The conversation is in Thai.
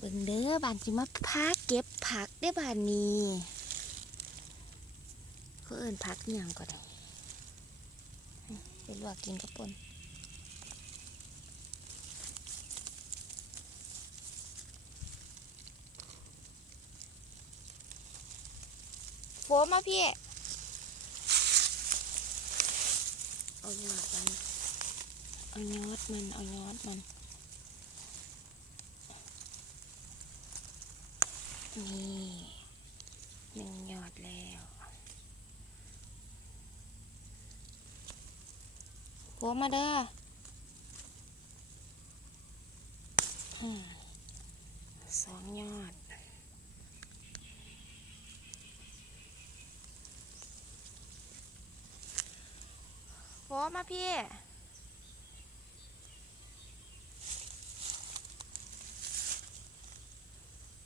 เบิ่งเด้อบานสิมาพาเก็บผักได้บานนี้เขาเอินผักอย่างก็ได้เป็นลวกกินกับปนโฟมมาพี่ เอายอดมัน เอายอดมัน เอายอดมัน นี่หนึ่งยอดแล้วโผล่มาเด้อสองยอดโผล่มาพี่